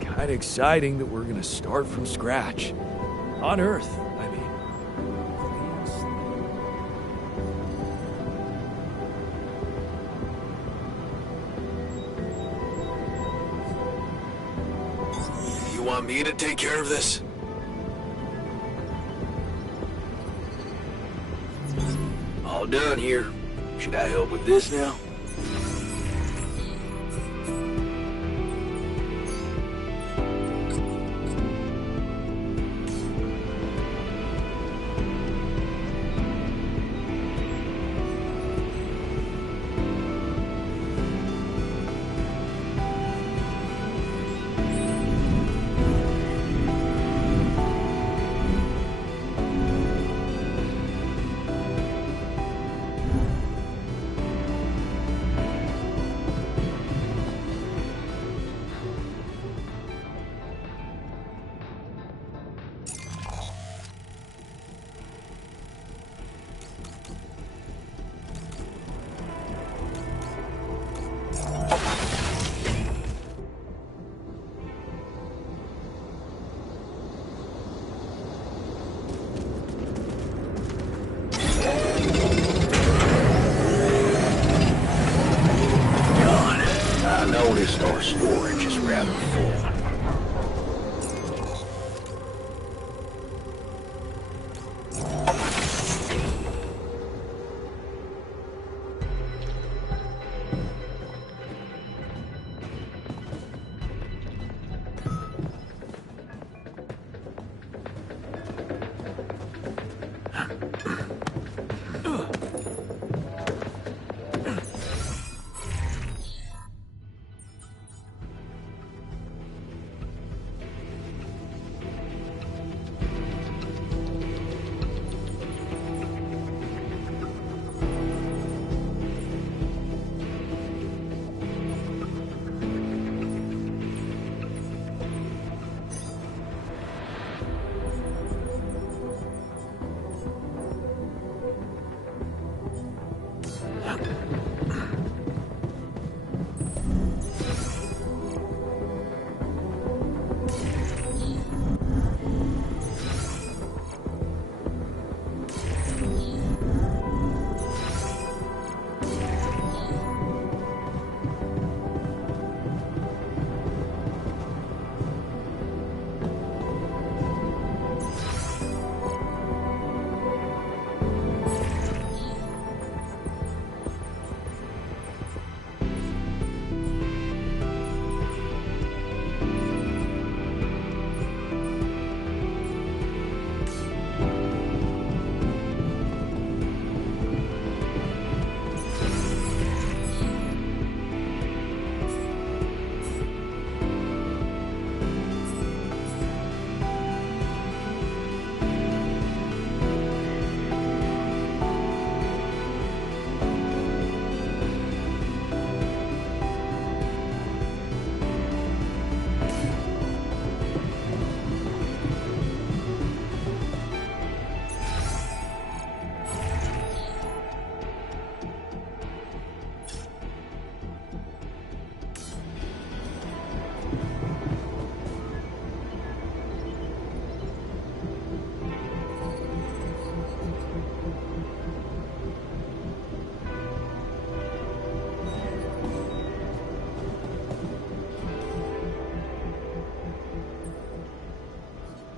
kinda exciting that we're gonna start from scratch. On Earth, I mean. You want me to take care of this? All done here. Should I help with this now? Noticed our storage is rather full.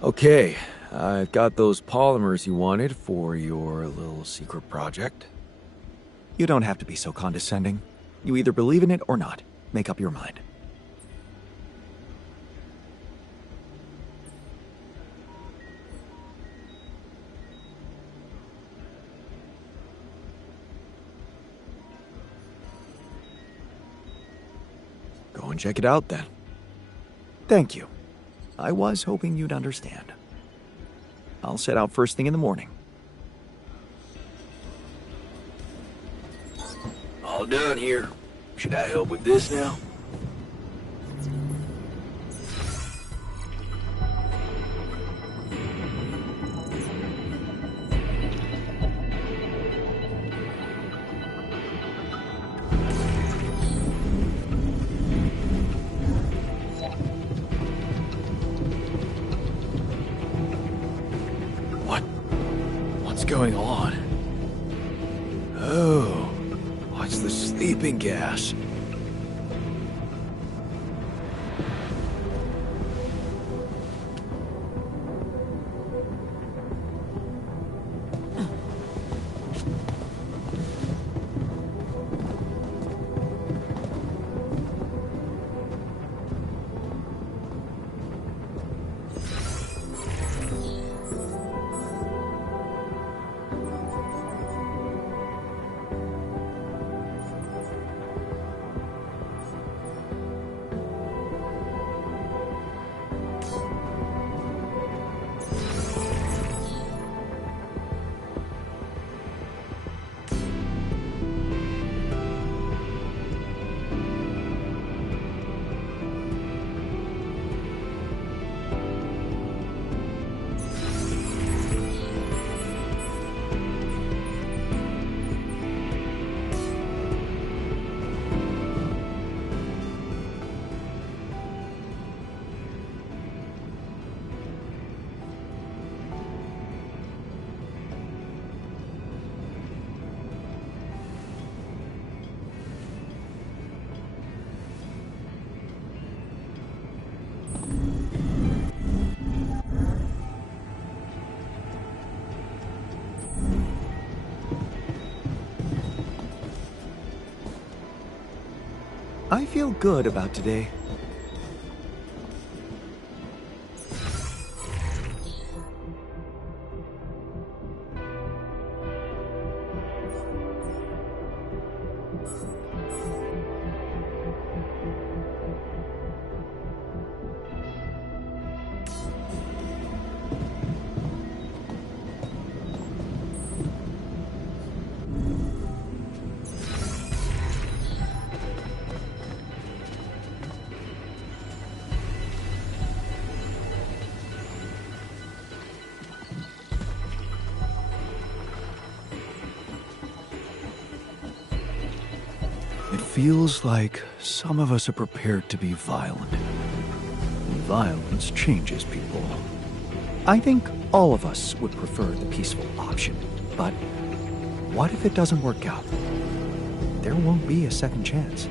Okay, I've got those polymers you wanted for your little secret project. You don't have to be so condescending. You either believe in it or not. Make up your mind. Go and check it out then. Thank you. I was hoping you'd understand. I'll set out first thing in the morning. All done here. Should I help with this now? going on? Oh, what's the sleeping gas? I feel good about today. It feels like some of us are prepared to be violent. And violence changes people. I think all of us would prefer the peaceful option, but what if it doesn't work out? There won't be a second chance.